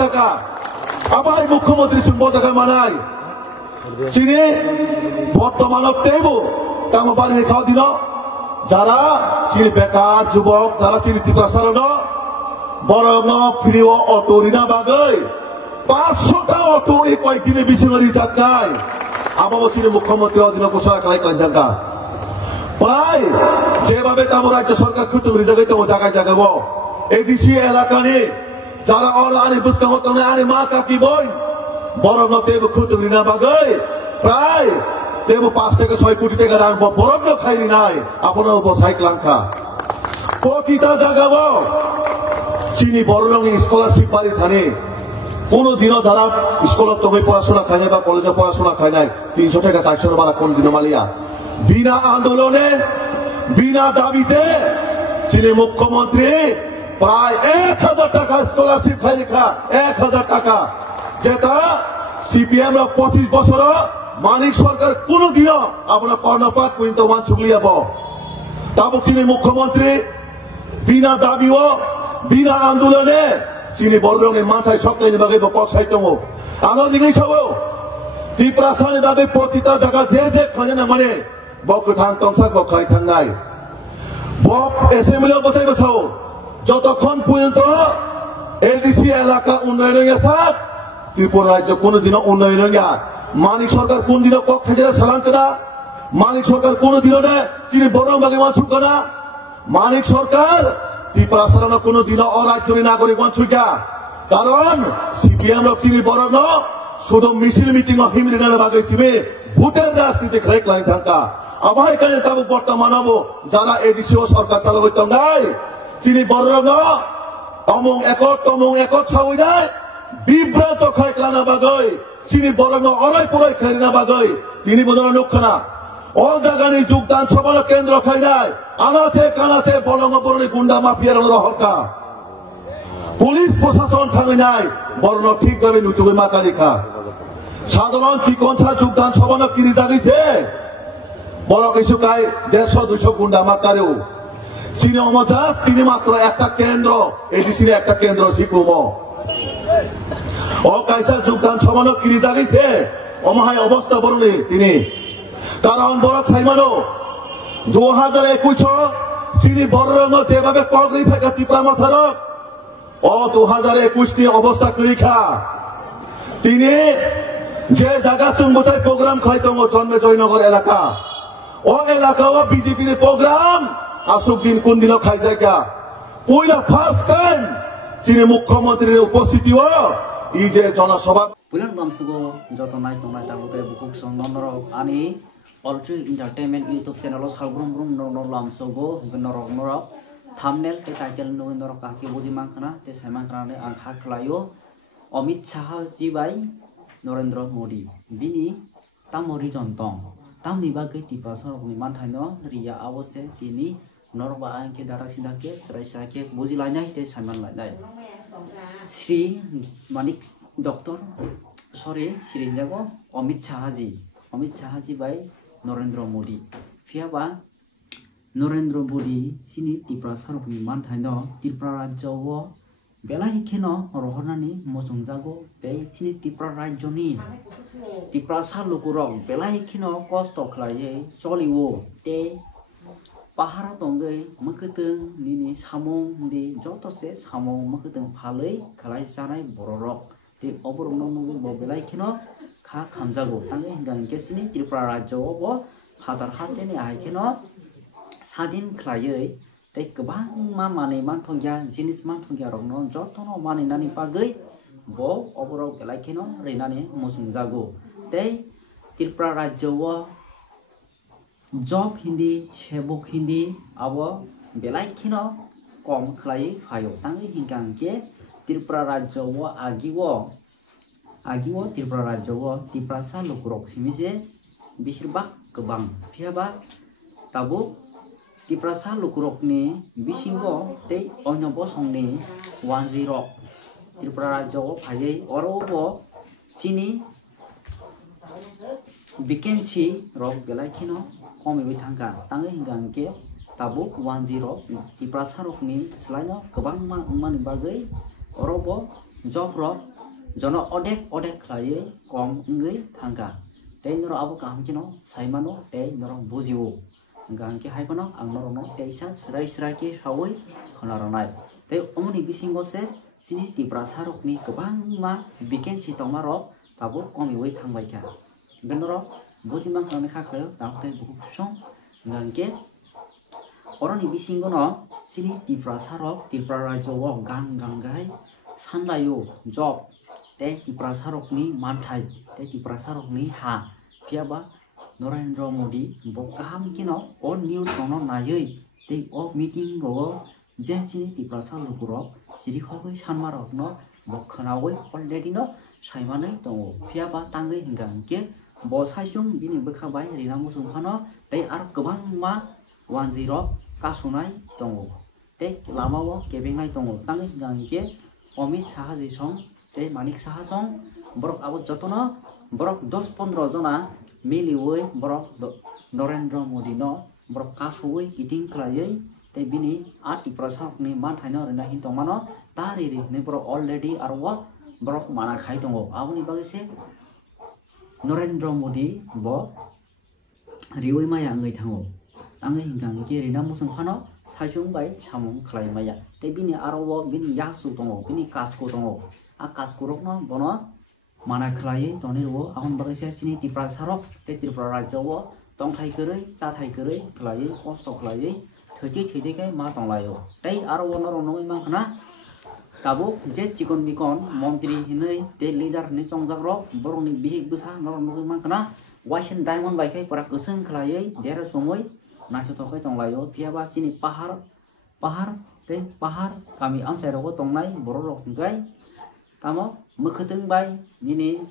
টাকা আবার মুখ্যমন্ত্রী সুম্বজাকা মানাই চিনি বর্তমানত তেব কামো বাড়ি খাওয়া দিন যারা চিনি বেকার যুবক যারা চিনি ত্রিপ্রাসারণ বরং ফ্রি অটো রিনা বাগৈ 500টা অটো এই কয়েকদিনে বিশিমরি যাত্রায় আবারও চিনি মুখ্যমন্ত্রী অধীন ঘোষণা খালাই থাকা প্রায় যেভাবে কামো রাজ্য সরকার খুঁজতে জায়গায় তো জায়গায় জায়গায় এডিসি এলাকানি যারা অনলাইনে বুঝকাম আরে মা কাকি বই বরং তেব খুঁজতে রিনা বাগৈ প্রায় তেব 5 থেকে 6 কোটি টাকা রাখবো বরং খাইনি নাই আপনার সাইকেল আঙ্কা প্রতিটা জায়গাবো চিনি বড় স্কলারশিপ বাড়ি থানে কোনদিনও যারা স্কুলত তুমি পড়াশোনা খাই নাই বা কলেজে পড়াশোনা খাই নাই 300 টাকা 400 টাকা কোনদিনও মালিয়া বিনা আন্দোলনে বিনা দাবিতে চিনি মুখ্যমন্ত্রী প্রায় 1000 টাকা স্কলারশিপ খাই লেখা 1000 টাকা যেটা সিপিএম 25 বছর মানিক সরকার কোনদিনও আপনার কর্ণপাত কিন্তু মান চুগলিয়াব তারপর চিনি মুখ্যমন্ত্রী বিনা দাবিও বিনা আন্দোলনে চিনি বড় মাথায় সপ্তাহে বাগে পক সাহিত্য আরো জিনিস হবো ত্রিপ্রাসানি বাগে প্রতিটা জায়গা যে খাজে না মানে বক থাং তংসাক বক খাই থাঙ্গাই বক এসেম্বলিও বসাই বসাও যতক্ষণ পর্যন্ত এডিসি এলাকা উন্নয়ন গেছে ত্রিপুরা রাজ্য কোনদিনও উন্নয়ন গিয়া মানিক সরকার কোন দিন কক থেকে সালান কেনা মানিক সরকার কোনদিনও চিনি বড় বাগে মাছুক না মানিক সরকার ত্রিপ্রাসারণ কোনদিনও অরাজ্যের নাগরিক মাছুকা কারণ সিপিএম চিনি বড় শুধু মিছিল মিটিং হিমরিনার বাগে সিবে ভোটের রাজনীতি খেক লাই থাকা আবার এখানে তাবুক বর্তমানবো যারা এডিসি ও সরকার চালু হইত নাই চিনি বড় তমং একত ছাউই নাই বিভ্রান্ত খেকলানা বাগৈ চিনি বড় অরাই পুরাই খেলিনা বাগৈ তিনি বোধ লক্ষণা ও জায়গানি যোগদান সবল কেন্দ্র খাই নাই আনাচে কানাচে বলঙ্গ বরণী গুন্ডা মাফিয়ার হকা পুলিশ প্রশাসন থাকি নাই বর্ণ ঠিকভাবে নুতুকে মাকা লেখা সাধারণ চিকনসা যোগদান সবল কিনি জানিছে বড় কিছু গায়ে 150-200 গুন্ডা মাকারেও চিনি অমজাস তিনি মাত্র একটা কেন্দ্র এডিসির একটা কেন্দ্র শিখুম ও কাইসা যোগদান সবল কিনি জানিছে অমাহায় অবস্থা বরণী তিনি কারণ বড় ছাইমানো 2021 চিনি বড় যেভাবে কগরি ফেকা টিপা মাথার ও 2021 টি অবস্থা করিখা তিনি যে জায়গা চুম্বচাই প্রোগ্রাম খাইতো জন্মে জয়নগর এলাকা ও এলাকা বিজেপির প্রোগ্রাম আসুক দিন কোন দিন খাই জায়গা পয়লা ফার্স্ট টাইম চিনি মুখ্যমন্ত্রীর উপস্থিতি ও ই যে জনসভা পুলান বামসুগো যত নাই তনাই তাবুতে বুকুক সন্দনর আনি অলট্রি এন্টারটেইনমেন্ট ইউটিউব চ্যানেল সালব্রুম ব্রুম নর লামসুগো নরক নরক থামনেল তে টাইটেল নরক কাকি বুজি মাংখানা তে সাইমাंखानानै आं खाख्लायो अमित शाह जी बाय नरेंद्र मोदी बिनि तामरि जन्तम तामनि बागै टिप्रासारनि मानथायनो रिया अवस्थे तिनि नरबा आंके दारा सिदाके सरायसाके बुजिलायनाय ते साइमान लायनाय Shri Manik doctor sorry श्रीजागो Amit Shah ji bye Narendra Modi फियाबा Narendra Modi सिनि टिप्रासारनि मानथायनो त्रिपुरा राज्यआव बेलाहिखेनो रहरनानि मोसंजागो ते सिनि त्रिपुरा राज्यनि टिप्रासार लोगरक बेलाहिखेनो कष्ट खालायै सलिवो ते पाहाड़ दंगै मखोतों निनि सामं दि जतसे सामं मखोतों फालै खालाय जानाय बररक ते अबरनो नुगो बेलाहिखेनो खा खामजागो तांगे हिंगांके सिनि त्रिपुरा राज्यआव हादार हास्तेनि आइखेनो सादिन खालायै ते गोबां माने मानथंगिया जिनिस मानथंगिया रंनो जतनो मानिनानि बागै ब अबराव बेलाइखेनो रेनानि मोसुंजागो ते त्रिपुरा राज्यआव जब हिंदी सेबक हिंदी आबो बेलाइखेनो कम खालायै फायो तांगे हिंगांके त्रिपुरा राज्यआव आगिव त्रिपुरा राज्यआव टिप्रासा लोकरक सिमिसे बिसोरबा गोबां फियाबा ताबो टिप्रासा लोकरकनि बिसिंगो ते अन्य बसंनि 10 त्रिपुरा राज्यआव फायै अरावबो चिनि वैकेंसी रक बेलाइखेनो कमिबो थांगा तांगे हिंगांके ताबो 10 टिप्रासा रकनि स्लाइनो गोबां मानि बागै अरावबो job rok jono odek khlaye kom ngui thangka tei noro abo kaham kino saimano tei noro bujiwo gang ke haibano ang noro no teisa srai ke sawoi khonaranai tei omni bisingo se sini tipra sarok ni kobang ma vacancy tongma rok tabo komi wei thangbai kha benoro bujimang khane kha khlayo tamte buku song gang ke oroni bisingo no sini tipra sarok tipra rajo wo gang gai sanlayo job tei tipra sarok ni manthai tei tipra sarok ni ha piaba Narendra Modi bo kaham kino o news no nayoi tei o meeting ro je sini tipra sarok ro siri khogoi sanma rok no bo khanawoi already no saimanai tongo piaba tangai hingang ke bo saisung bini bokhabai rina musung khano tei ar kobang ma 10 kasunai tongo tei lamao kebengai tongo tangai hingang ke Amit Shah ji song tei Manik Shah song borok abo jotono borok 10-15 jona miliwoi borok Narendra Modi no borok kasoi kiting klayei tei bini ati prasok ni manthaino rena hintongmano tari ni borok already arwa borok mana khai tongo aboni bagi se Narendra Modi bo riwai maya ngai thango tangai hinggang ke rena musung phano saisung bai samung khlai maya tei bini arowo bini yasu tongo bini kasko tongo a kasko rok no bono mana khlai toni ro ahon bagise sini tipra sarok tei tripura rajyo wo tongthai koroi chathai koroi khlai kosto khlai thoi kai ma tonglayo tei arowo no rong mang khana tabo je chikon mikon montri hinai tei leader ni chongjak rok boroni bihik busa no rong mang khana Washington Diamond bai khai pora kusung khlai dera somoi naso tokai tonglayo piaba sini pahar tei pahar kami amsai rogo tongnai borok rok gai tamo mukhutung bai nini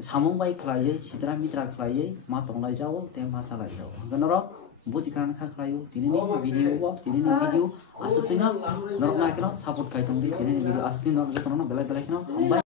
samung bai khlai sidra mitra khlai ma tonglai jao te ma salai jao ganoro bujikan kha khlayo tinini video asutino norok na kino support kai tongdi tinini video asutino norok jotono belai kino